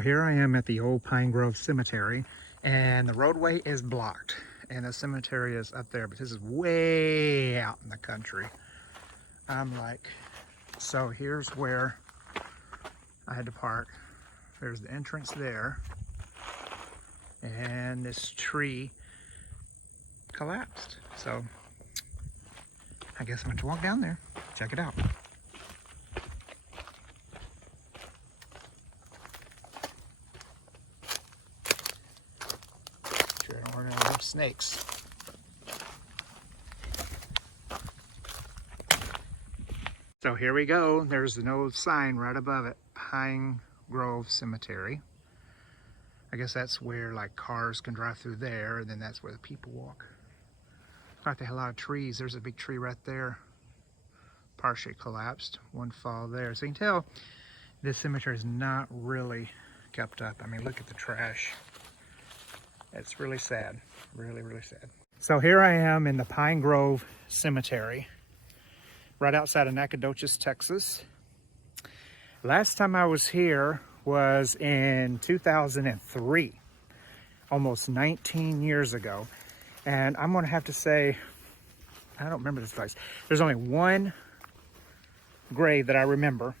here I am at the old Pine Grove Cemetery, and the roadway is blocked, and the cemetery is up there, but this is way out in the country. So here's where I had to park. There's the entrance there, and this tree collapsed. So I guess I'm going to walk down there, check it out. Sure I don't run into them snakes. So here we go. There's an old sign right above it, Pine Grove Cemetery. I guess that's where like cars can drive through there, and then that's where the people walk. Like they had a lot of trees. There's a big tree right there, partially collapsed, one fall there. So you can tell this cemetery is not really kept up. I mean, look at the trash. It's really sad, really, really sad. So here I am in the Pine Grove Cemetery, right outside of Nacogdoches, Texas. Last time I was here was in 2003, almost 19 years ago. And I'm gonna have to say, I don't remember this place. There's only one grave that I remember,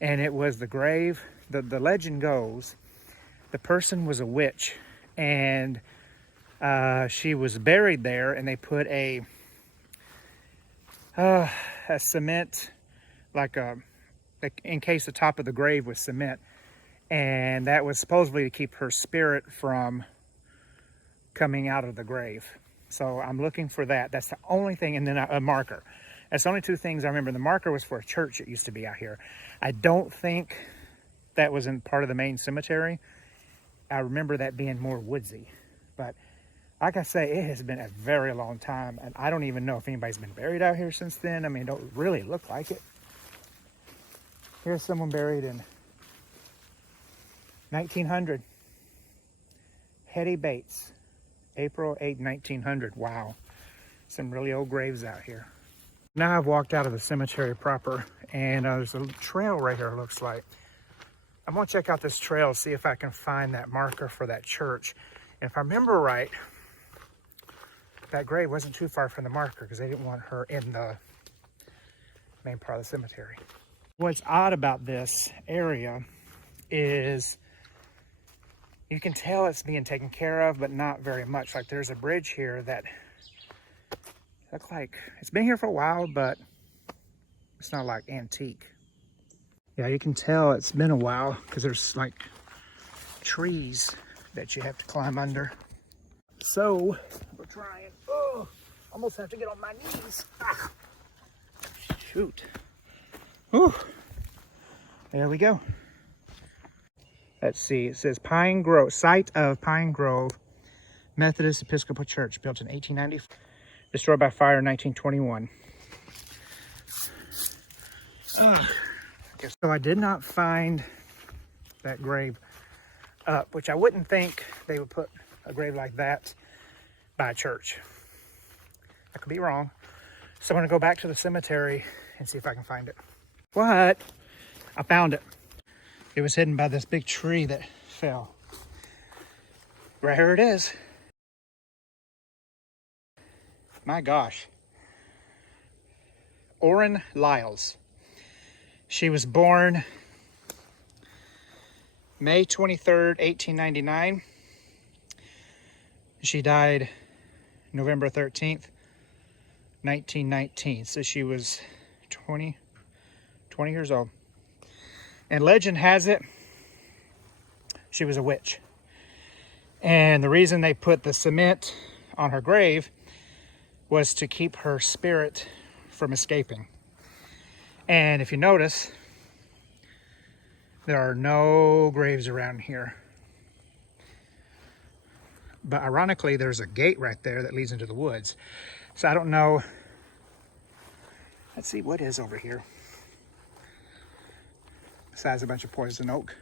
and it was the grave, the legend goes, the person was a witch, and she was buried there, and they put a cement, encased the top of the grave with cement, and that was supposedly to keep her spirit from coming out of the grave. So I'm looking for that. That's the only thing. And then a marker. That's the only two things I remember. The marker was for a church that used to be out here. I don't think that was in part of the main cemetery. I remember that being more woodsy. But like I say, it has been a very long time, and I don't even know if anybody's been buried out here since then. I mean, it don't really look like it. Here's someone buried in 1900. Hetty Bates, April 8, 1900. Wow, some really old graves out here. Now I've walked out of the cemetery proper, and there's a trail right here, it looks like. I'm gonna check out this trail, see if I can find that marker for that church. And if I remember right, that grave wasn't too far from the marker because they didn't want her in the main part of the cemetery. What's odd about this area is you can tell it's being taken care of, but not very much. Like there's a bridge here that looks like it's been here for a while, but it's not like antique. Yeah, you can tell it's been a while because there's like trees that you have to climb under. So we're trying. Oh, almost have to get on my knees. Ah, shoot. Whew. There we go. Let's see, it says Pine Grove, site of Pine Grove Methodist Episcopal Church, built in 1894, destroyed by fire in 1921. So I did not find that grave up, which I wouldn't think they would put a grave like that by a church. I could be wrong. So I'm gonna go back to the cemetery and see if I can find it. What? I found it. It was hidden by this big tree that fell. Right here it is. My gosh. Orrin Lyles. She was born May 23rd, 1899. She died November 13th, 1919. So she was 20 years old. And legend has it, she was a witch. And the reason they put the cement on her grave was to keep her spirit from escaping. And if you notice, there are no graves around here. But ironically, there's a gate right there that leads into the woods. So I don't know. Let's see what is over here. Besides a bunch of poison oak.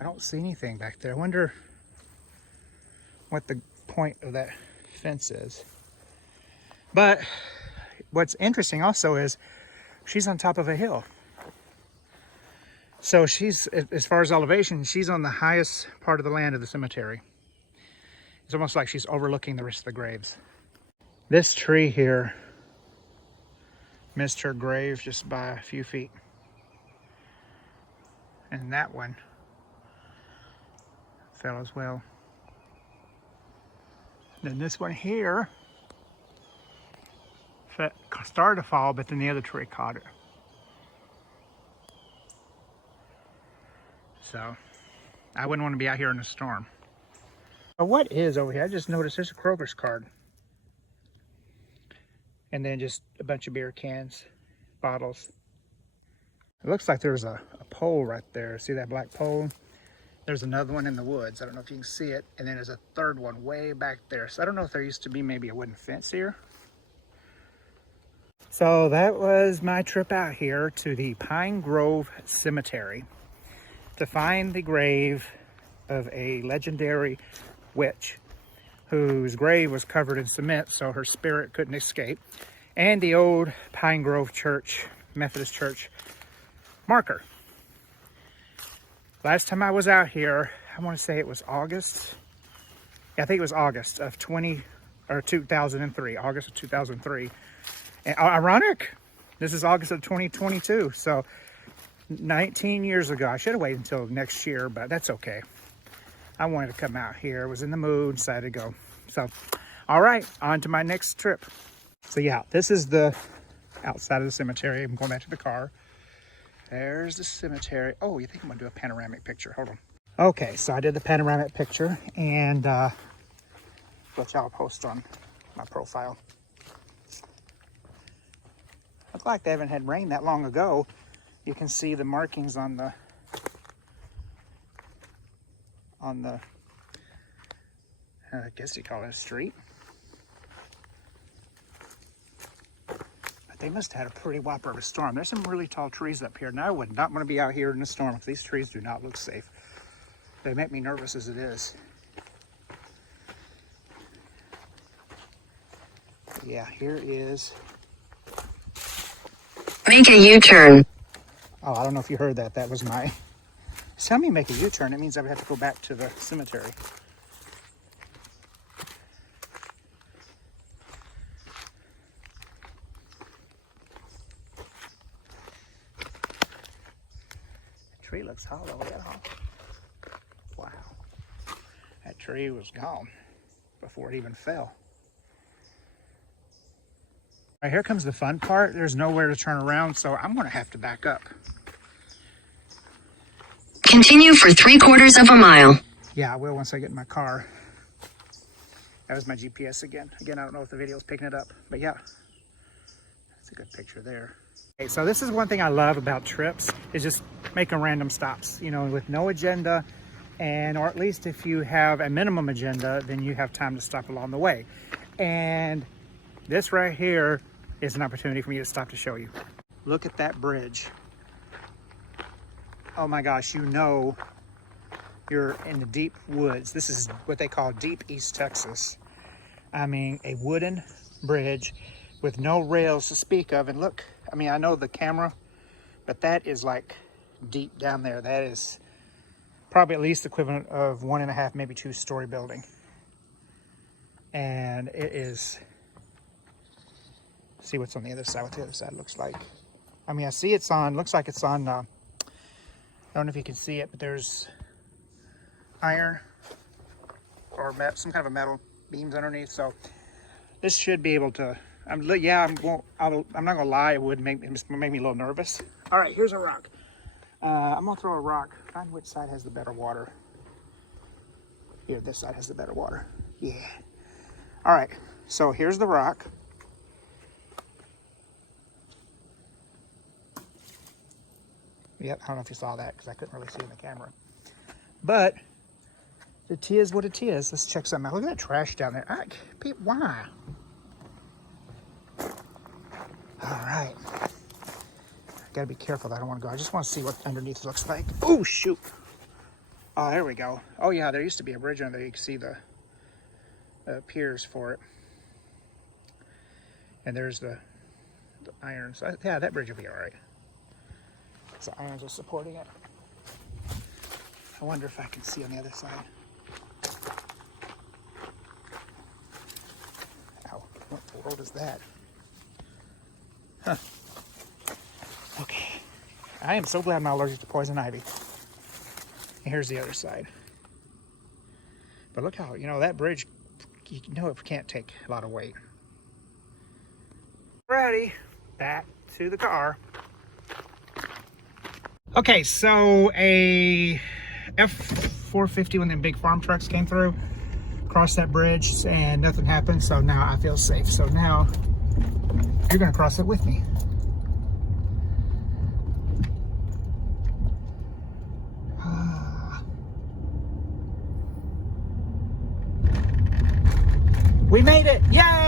I don't see anything back there. I wonder what the point of that fence is. But what's interesting also is she's on top of a hill. So she's, as far as elevation, she's on the highest part of the land of the cemetery. It's almost like she's overlooking the rest of the graves. This tree here missed her grave just by a few feet. And that one fell as well. Then this one here started to fall, but then the other tree caught it. So I wouldn't want to be out here in a storm. But what is over here? I just noticed there's a Kroger's card. And then just a bunch of beer cans, bottles. It looks like there's a pole right there. See that black pole? There's another one in the woods. I don't know if you can see it. And then there's a third one way back there. So I don't know if there used to be maybe a wooden fence here. So that was my trip out here to the Pine Grove Cemetery to find the grave of a legendary witch whose grave was covered in cement so her spirit couldn't escape, and the old Pine Grove Church, Methodist Church marker. Last time I was out here, I want to say it was August. Yeah, I think it was August of 2003, August of 2003. And ironic, this is August of 2022, so 19 years ago. I should have waited until next year, but that's okay. I wanted to come out here, was in the mood, decided to go. So, all right, on to my next trip. So yeah, this is the outside of the cemetery. I'm going back to the car. There's the cemetery. Oh, you think I'm gonna do a panoramic picture? Hold on. Okay, so I did the panoramic picture, and which I'll post on my profile. Looked like they haven't had rain that long ago. You can see the markings on the I guess you call it a street. But they must have had a pretty whopper of a storm. There's some really tall trees up here. Now I would not want to be out here in a storm because these trees do not look safe. They make me nervous as it is. Yeah, here is. Make a U-turn. Oh, I don't know if you heard that. That was my. Tell me make a U-turn. It means I would have to go back to the cemetery. The tree looks hollow. Yeah. Wow. That tree was gone before it even fell. All right, here comes the fun part. There's nowhere to turn around, so I'm going to have to back up. Continue for 3/4 of a mile. Yeah, I will once I get in my car. That was my GPS again. Again, I don't know if the video's picking it up, but yeah, that's a good picture there. Okay, so this is one thing I love about trips, is just making random stops, you know, with no agenda, and or at least if you have a minimum agenda, then you have time to stop along the way. And this right here is an opportunity for me to stop to show you. Look at that bridge. Oh my gosh, you know you're in the deep woods. This is what they call deep East Texas. I mean, a wooden bridge with no rails to speak of. And look, I mean, I know the camera, but that is like deep down there. That is probably at least the equivalent of 1.5, maybe 2-story building. And it is, see what's on the other side, what the other side looks like. I mean, I see it's on, looks like it's on, I don't know if you can see it, but there's iron or some kind of a metal beams underneath. So this should be able to, I'm not gonna lie, it would make me a little nervous. All right, here's a rock. I'm gonna throw a rock, find which side has the better water. Here, this side has the better water. Yeah. All right, so here's the rock. Yep, I don't know if you saw that because I couldn't really see in the camera. But it is what it is. Let's check something out. Look at that trash down there. Why? All right. Gotta be careful. I don't want to go. I just want to see what underneath looks like. Oh, shoot. Oh, there we go. Oh, yeah, there used to be a bridge under there. You can see the piers for it. And there's the irons. Yeah, that bridge will be all right. So irons are supporting it. I wonder if I can see on the other side. Ow, what the world is that? Huh. Okay. I am so glad I'm not allergic to poison ivy. And here's the other side. But look how, that bridge, you know it can't take a lot of weight. Ready, back to the car. Okay, so a F-450, when them big farm trucks came through, crossed that bridge and nothing happened, so now I feel safe. So now you're gonna cross it with me. We made it! Yay!